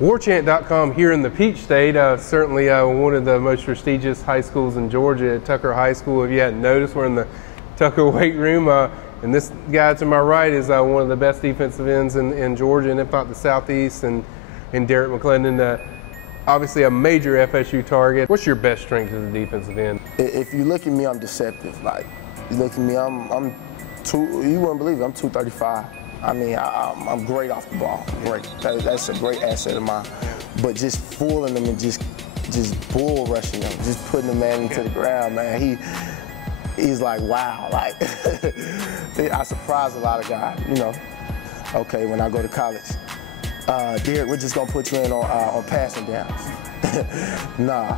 Warchant.com here in the Peach State, certainly one of the most prestigious high schools in Georgia, Tucker High School. If you hadn't noticed, we're in the Tucker weight room, and this guy to my right is one of the best defensive ends in Georgia, and if not the Southeast, and Derrick McLendon, obviously a major FSU target. What's your best strength as a defensive end? If you look at me, I'm deceptive. Like, you look at me, you wouldn't believe it, I'm 235. I mean, I'm great off the ball, great. That's a great asset of mine. But just fooling them and just bull rushing them, just putting the man into the ground, man. He's like, wow, like, I surprise a lot of guys, you know. Okay, when I go to college, Derrick, we're just gonna put you in on passing downs. Nah,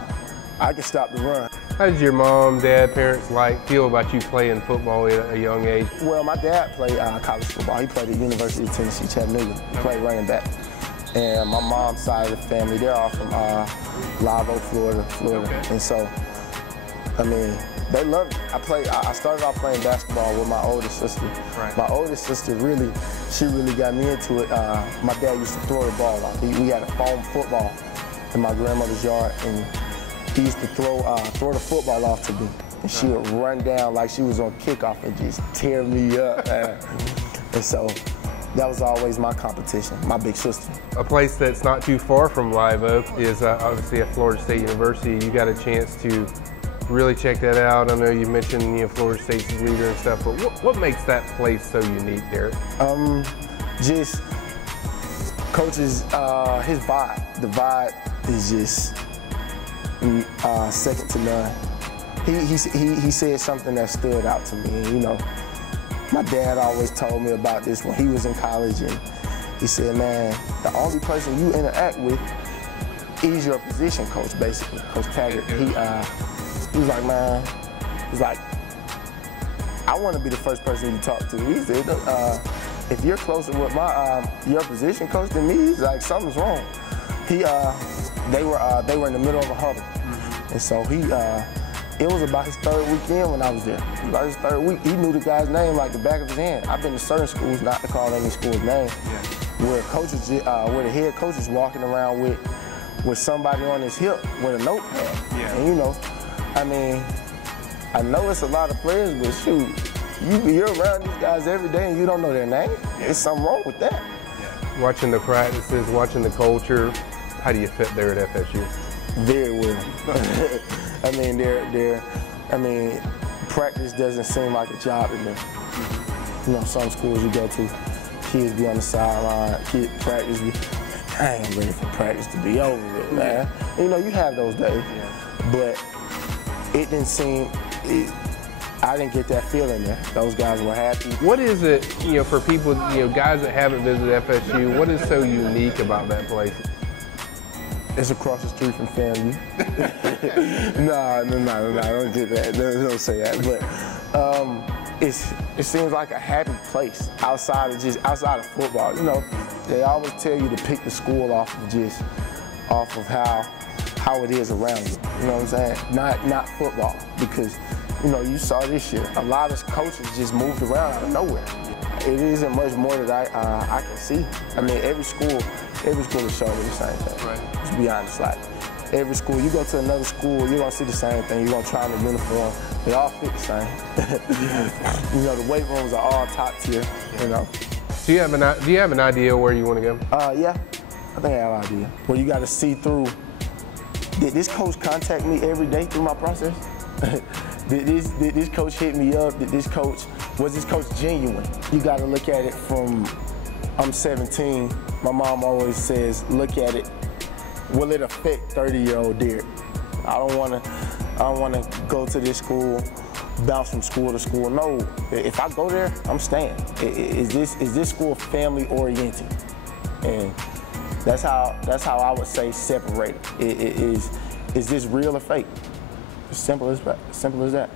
I can stop the run. How did your mom, dad, parents feel about you playing football at a young age? Well, my dad played college football. He played at the University of Tennessee, Chattanooga. He played running back. And my mom's side of the family, they're all from Live Oak, Florida. Okay. And so, I mean, they loved it. I started off playing basketball with my older sister. Right. My older sister she really got me into it. My dad used to throw the ball out. We had a foam football in my grandmother's yard, and he used to throw the football off to me. And she would run down like she was on kickoff and just tear me up, man. And so that was always my competition, my big sister. A place that's not too far from Live Oak is obviously at Florida State University. You got a chance to really check that out. I know you mentioned Florida State's leader and stuff, but what makes that place so unique, Derrick? Just coaches, his vibe. The vibe is just second to none. He said something that stood out to me. And, you know, my dad always told me about this when he was in college, and he said, man, the only person you interact with is your position coach, basically, Coach Taggart. He was like, man, I want to be the first person you talk to. He said, if you're closer with your position coach than me, he's like, something's wrong. They were in the middle of a huddle, and so it was about his third weekend when I was there. It was about his third week. He knew the guy's name like the back of his hand. I've been to certain schools, not to call any school's name, where the head coach is walking around with somebody on his hip with a notepad. Yeah. And you know, I mean, I know it's a lot of players, but shoot, you're around these guys every day and you don't know their name. Yeah. There's something wrong with that. Yeah. Watching the practices, watching the culture, how do you fit there at FSU? Very well. I mean, practice doesn't seem like a job in there. You know, some schools you go to, kids be on the sideline, practice be, I ain't ready for practice to be over with, man. You know, you have those days, but it didn't seem, I didn't get that feeling there. Those guys were happy. What is it, for people, guys that haven't visited FSU, what is so unique about that place? It's across the street from FAMU. No, don't get that. Don't say that. But it seems like a happy place outside of football. You know, they always tell you to pick the school off of how it is around you. You know what I'm saying? Not football, because you saw this year. A lot of coaches just moved around out of nowhere. It isn't much more that I can see. I mean, every school is showing me the same thing. Right. To be honest, like every school, you go to another school, you're gonna see the same thing. You're gonna try on the uniform. They all fit the same. The weight rooms are all top tier. You know. Do you have an idea where you want to go? Yeah, I think I have an idea. Well, you got to see through. Did this coach contact me every day through my process? Did this coach hit me up? Was this coach genuine? You got to look at it from, I'm 17. My mom always says, look at it, will it affect 30-year-old Derrick? I don't want to go to this school, bounce from school to school. No, if I go there, I'm staying. Is this school family oriented? And that's how I would say separate it. Is this real or fake? As simple as that.